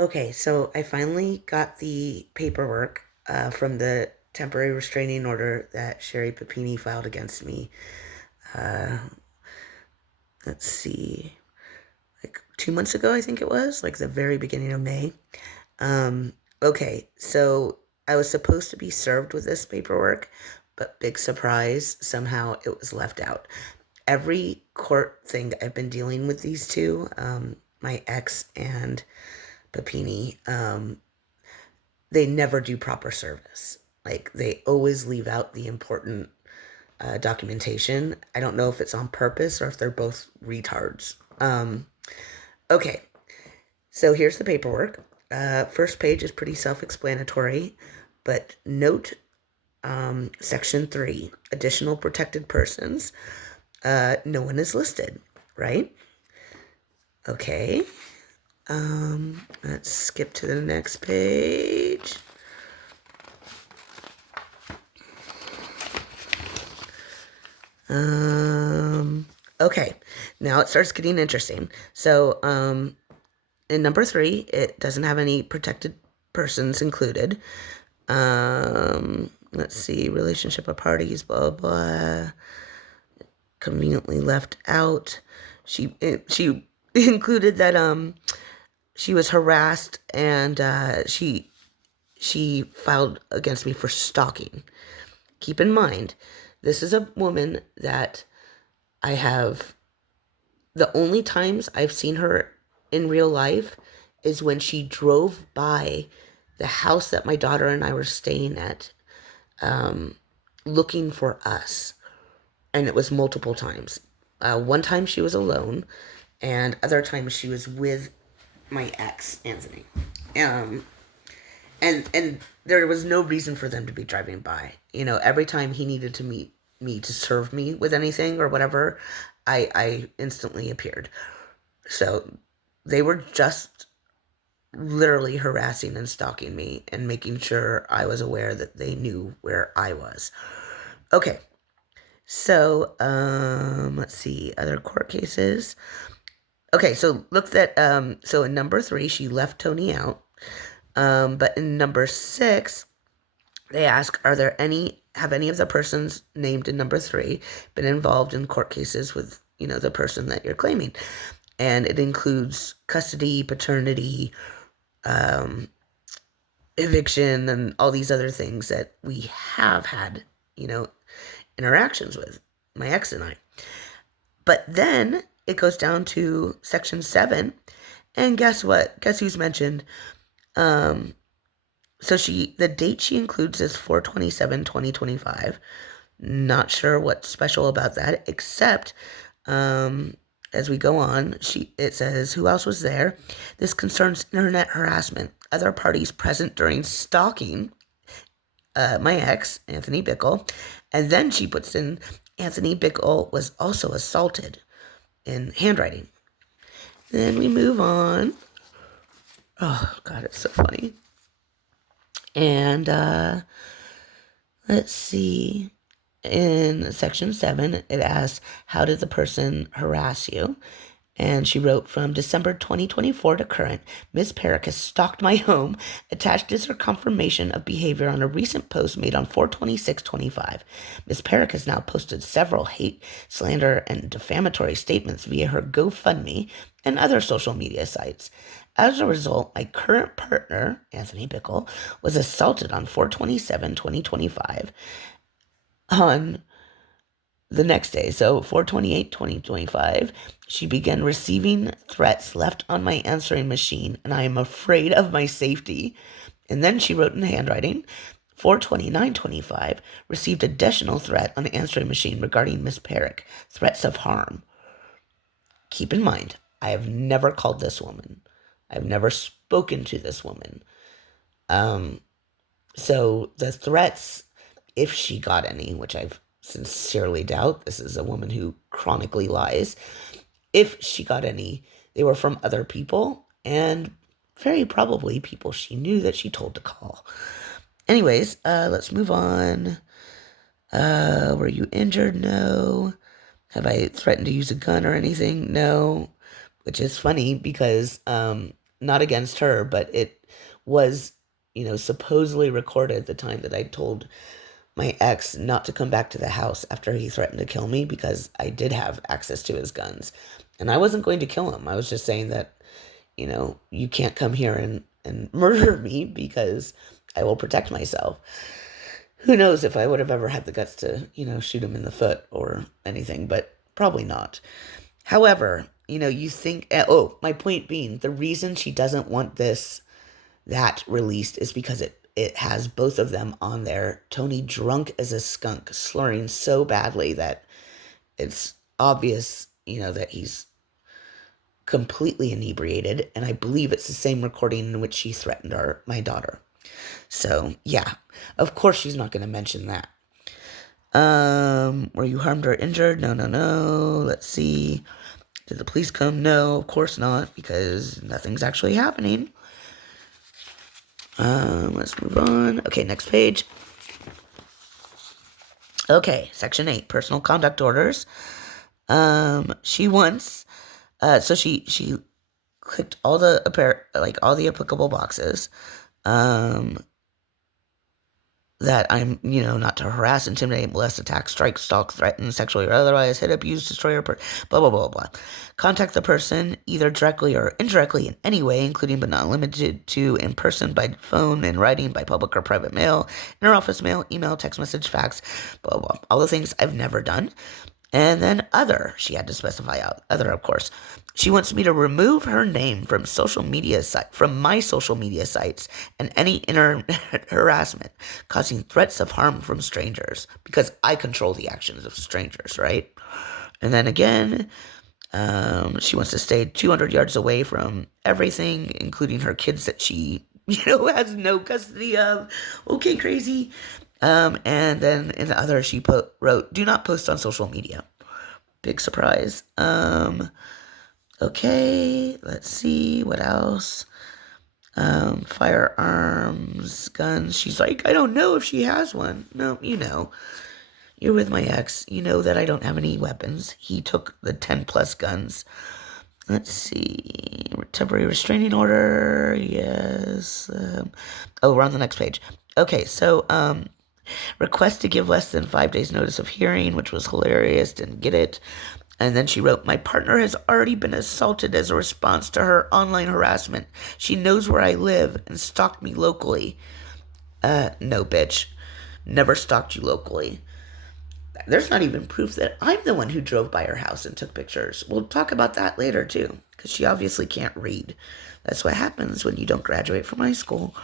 Okay, so I finally got the paperwork from the temporary restraining order that Sherri Papini filed against me. Uh, let's see, like 2 months ago, I think it was, like the very beginning of May. Um, okay, so I was supposed to be served with this paperwork, but big surprise, somehow it was left out. Every court thing I've been dealing with these two, my ex and Papini, they never do proper service. Like they always leave out the important documentation. I don't know if it's on purpose or if they're both retards. Okay, so here's the paperwork. First page is pretty self-explanatory, but note section 3, additional protected persons. No one is listed, right? Okay. Let's skip to the next page. Okay, now it starts getting interesting. So, in number 3, it doesn't have any protected persons included. Let's see, relationship of parties, blah, blah, conveniently left out. She included that, she was harassed and, she filed against me for stalking. Keep in mind, this is a woman that the only times I've seen her in real life is when she drove by the house that my daughter and I were staying at, looking for us. And it was multiple times. One time she was alone, and other times she was with my ex, Anthony. And there was no reason for them to be driving by. Every time he needed to meet me to serve me with anything or whatever, I instantly appeared. So they were just literally harassing and stalking me and making sure I was aware that they knew where I was. Okay. So, let's see, other court cases. Okay, so look at, so in number 3, she left Tony out. But in number 6, they ask, have any of the persons named in number 3 been involved in court cases with, the person that you're claiming? And it includes custody, paternity, eviction, and all these other things that we have had, interactions with, my ex and I. But then it goes down to section 7, and guess what? Guess who's mentioned? So the date she includes is 4/27/2025. Not sure what's special about that, except as we go on, it says, who else was there? This concerns internet harassment. Other parties present during stalking, my ex, Anthony Bickle. And then she puts in, Anthony Bickle was also assaulted in handwriting. Then we move on. Oh, God, it's so funny. And let's see. In section 7, it asks, how did the person harass you? And she wrote, from December 2024 to current, Ms. Perrick has stalked my home. Attached is her confirmation of behavior on a recent post made on 4/26/25. Ms. Perrick has now posted several hate, slander, and defamatory statements via her GoFundMe and other social media sites. As a result, my current partner, Anthony Bickle, was assaulted on 4/27/2025 on the next day, so 4/28/2025, she began receiving threats left on my answering machine, and I am afraid of my safety. And then she wrote in handwriting, 4/29/25, received additional threat on the answering machine regarding Miss Perrick, threats of harm. Keep in mind, I have never called this woman. I've never spoken to this woman. So the threats, if she got any, which I've sincerely doubt, this is a woman who chronically lies, if she got any, they were from other people, and very probably people she knew that she told to call. Anyways, let's move on. Were you injured? No. Have I threatened to use a gun or anything? No. Which is funny because not against her, but it was, supposedly recorded at the time that I told my ex not to come back to the house after he threatened to kill me because I did have access to his guns. And I wasn't going to kill him. I was just saying that, you can't come here and murder me because I will protect myself. Who knows if I would have ever had the guts to, shoot him in the foot or anything, but probably not. However, you think, my point being, the reason she doesn't want that released is because it has both of them on there. Tony drunk as a skunk, slurring so badly that it's obvious, that he's completely inebriated. And I believe it's the same recording in which she threatened my daughter. So, yeah, of course she's not going to mention that. Were you harmed or injured? No. Let's see. Did the police come? No, of course not, because nothing's actually happening. Let's move on. Okay, next page. Okay, section 8, personal conduct orders. She wants, so she clicked all the applicable boxes. That I'm, not to harass, intimidate, molest, attack, strike, stalk, threaten, sexually or otherwise, hit, abuse, destroy, or blah, blah, blah, blah. Contact the person either directly or indirectly in any way, including but not limited to in person, by phone, in writing, by public or private mail, interoffice mail, email, text message, fax, blah, blah, blah. All the things I've never done. And then other, she had to specify out, other, of course. She wants me to remove her name from my social media sites and any internet harassment, causing threats of harm from strangers, because I control the actions of strangers, right? And then again, she wants to stay 200 yards away from everything, including her kids that she, has no custody of. Okay, crazy. And then in the other, she wrote, do not post on social media. Big surprise. Okay, let's see, what else? Firearms, guns. She's like, I don't know if she has one. No, you're with my ex. You know that I don't have any weapons. He took the 10 plus guns. Let's see, temporary restraining order, yes. We're on the next page. Okay, so, request to give less than 5 days notice of hearing, which was hilarious, didn't get it. And then she wrote, my partner has already been assaulted as a response to her online harassment. She knows where I live and stalked me locally. No, bitch. Never stalked you locally. There's not even proof that I'm the one who drove by her house and took pictures. We'll talk about that later, too, because she obviously can't read. That's what happens when you don't graduate from high school.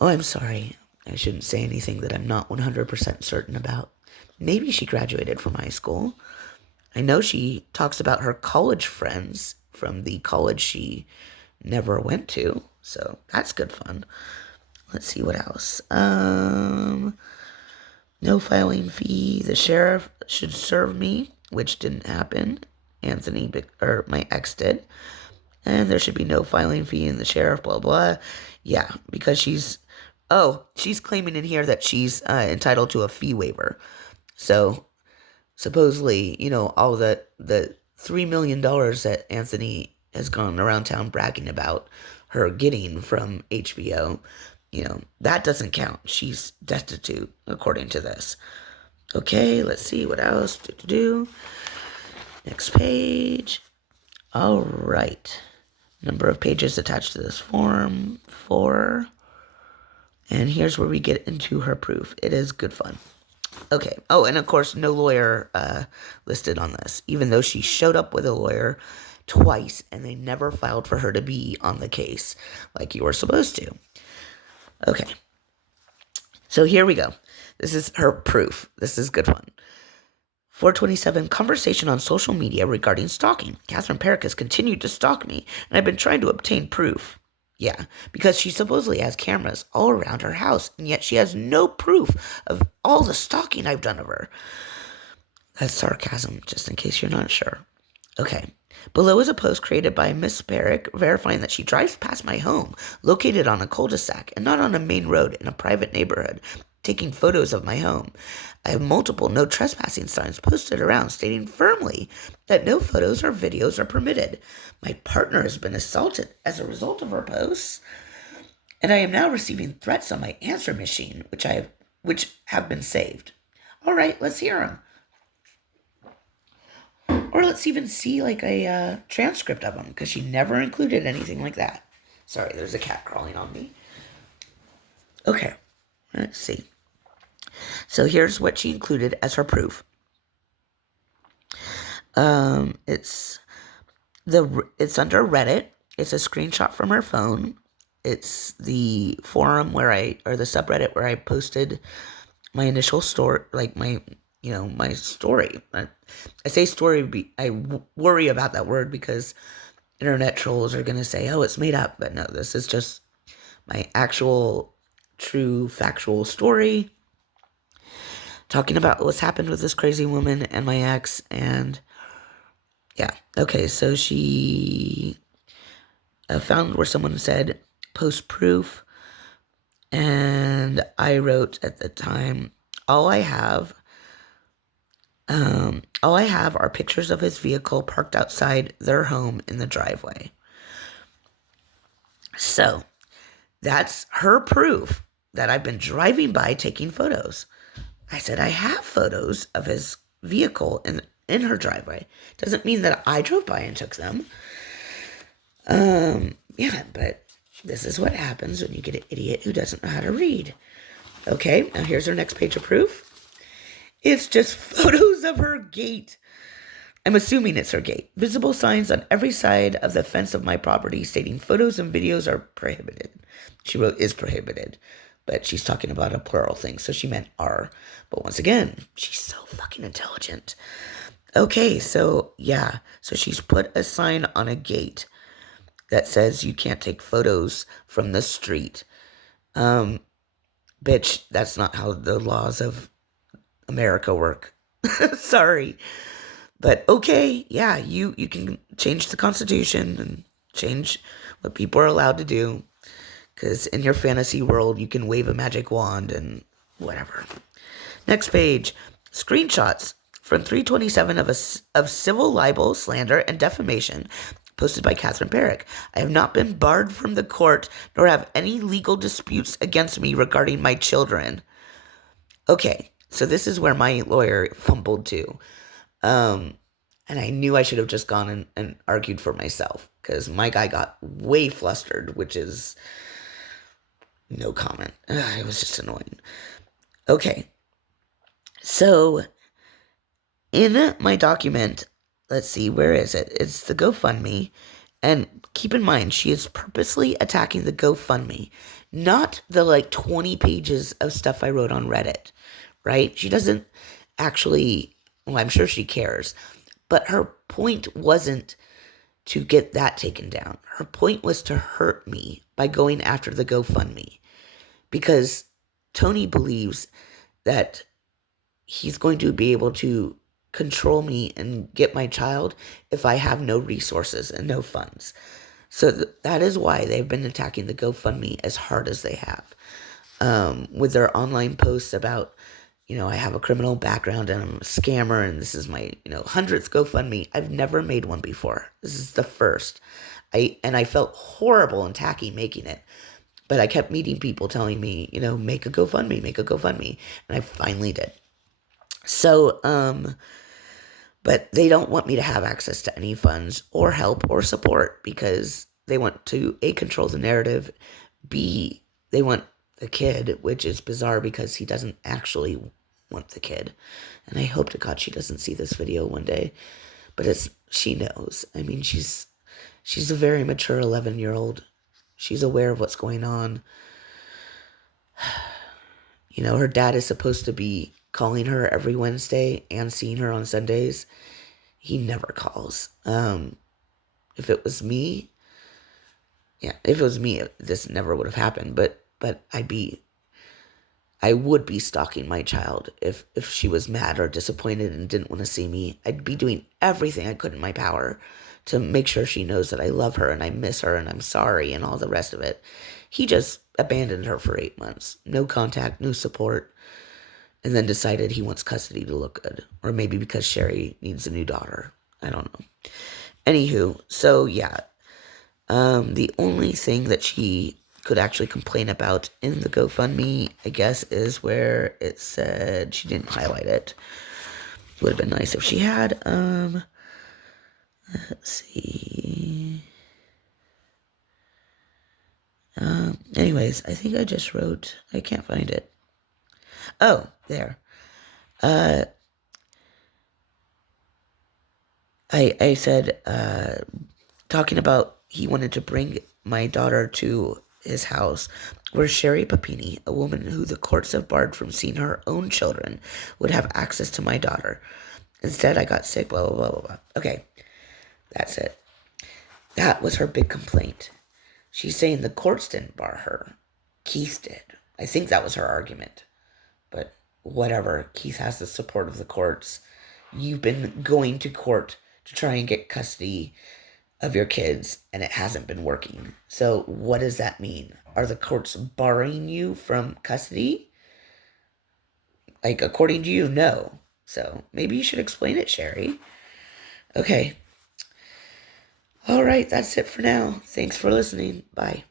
Oh, I'm sorry. I shouldn't say anything that I'm not 100% certain about. Maybe she graduated from high school. I know she talks about her college friends from the college she never went to, so that's good fun. Let's see what else. No filing fee. The sheriff should serve me, which didn't happen. My ex did. And there should be no filing fee in the sheriff, blah, blah. Yeah, because she's claiming in here that she's entitled to a fee waiver. So supposedly, all the $3 million that Anthony has gone around town bragging about her getting from HBO, that doesn't count. She's destitute, according to this. Okay, let's see what else. Next page. All right. Number of pages attached to this form, 4. And here's where we get into her proof. It is good fun. Okay. Oh, and of course, no lawyer listed on this, even though she showed up with a lawyer twice and they never filed for her to be on the case like you were supposed to. Okay. So here we go. This is her proof. This is good fun. 427, conversation on social media regarding stalking. Catherine Perrick has continued to stalk me, and I've been trying to obtain proof. Yeah, because she supposedly has cameras all around her house, and yet she has no proof of all the stalking I've done of her. That's sarcasm, just in case you're not sure. Okay. Below is a post created by Miss Perrick verifying that she drives past my home, located on a cul-de-sac and not on a main road in a private neighborhood, taking photos of my home. I have multiple no trespassing signs posted around stating firmly that no photos or videos are permitted. My partner has been assaulted as a result of her posts, and I am now receiving threats on my answer machine, which have been saved. All right, let's hear them. Or let's even see like a transcript of them, because she never included anything like that. Sorry, there's a cat crawling on me. Okay, let's see. So here's what she included as her proof. It's under Reddit. It's a screenshot from her phone. It's the forum or the subreddit where I posted my initial story, like my story. I say story, I worry about that word because internet trolls are going to say, oh, it's made up. But no, this is just my actual, true, factual story. Talking about what's happened with this crazy woman and my ex. And yeah, okay, so she found where someone said, post proof. And I wrote at the time, all I have are pictures of his vehicle parked outside their home in the driveway. So that's her proof that I've been driving by taking photos. I said, I have photos of his vehicle in her driveway. Doesn't mean that I drove by and took them. Yeah, but this is what happens when you get an idiot who doesn't know how to read. Okay, now here's her next page of proof. It's just photos of her gate. I'm assuming it's her gate. Visible signs on every side of the fence of my property stating photos and videos are prohibited. She wrote is prohibited, but she's talking about a plural thing, so she meant are. But once again, she's so fucking intelligent. Okay, so yeah. So she's put a sign on a gate that says you can't take photos from the street. Bitch, that's not how the laws of America work. Sorry. But okay, yeah, you can change the Constitution and change what people are allowed to do. Because in your fantasy world, you can wave a magic wand and whatever. Next page. Screenshots from 327 of civil libel, slander, and defamation posted by Catherine Barrick. I have not been barred from the court, nor have any legal disputes against me regarding my children. Okay, so this is where my lawyer fumbled too. And I knew I should have just gone and argued for myself, because my guy got way flustered, which is no comment. It was just annoying. Okay, so in my document, let's see, where is it? It's the GoFundMe. And keep in mind, she is purposely attacking the GoFundMe, not the 20 pages of stuff I wrote on Reddit, right? She doesn't actually, well, I'm sure she cares, but her point wasn't to get that taken down. Her point was to hurt me by going after the GoFundMe, because Tony believes that he's going to be able to control me and get my child if I have no resources and no funds. So that is why they've been attacking the GoFundMe as hard as they have. With their online posts about, I have a criminal background and I'm a scammer and this is my, 100th GoFundMe. I've never made one before. This is the first. I felt horrible and tacky making it. But I kept meeting people telling me, make a GoFundMe. And I finally did. So, but they don't want me to have access to any funds or help or support, because they want to, A, control the narrative, B, they want the kid, which is bizarre because he doesn't actually want the kid. And I hope to God she doesn't see this video one day. But she knows. I mean, she's a very mature 11-year-old. She's aware of what's going on. Her dad is supposed to be calling her every Wednesday and seeing her on Sundays. He never calls. If it was me, this never would have happened. But I would be stalking my child if she was mad or disappointed and didn't want to see me. I'd be doing everything I could in my power to make sure she knows that I love her and I miss her and I'm sorry and all the rest of it. He just abandoned her for 8 months. No contact, no support, and then decided he wants custody to look good. Or maybe because Sherri needs a new daughter. I don't know. Anywho, so yeah. The only thing that she could actually complain about in the GoFundMe, I guess, is where it said she didn't highlight it. It would have been nice if she had. Let's see. Anyways, I think I just wrote, I can't find it. Oh, there. I said, talking about he wanted to bring my daughter to his house, where Sherri Papini, a woman who the courts have barred from seeing her own children, would have access to my daughter. Instead, I got sick, blah, blah, blah, blah, blah. Okay, that's it. That was her big complaint. She's saying the courts didn't bar her. Keith did. I think that was her argument. But whatever. Keith has the support of the courts. You've been going to court to try and get custody of your kids, and it hasn't been working. So what does that mean? Are the courts barring you from custody? Like, according to you, no. So maybe you should explain it, Sherri. Okay. All right, that's it for now. Thanks for listening. Bye.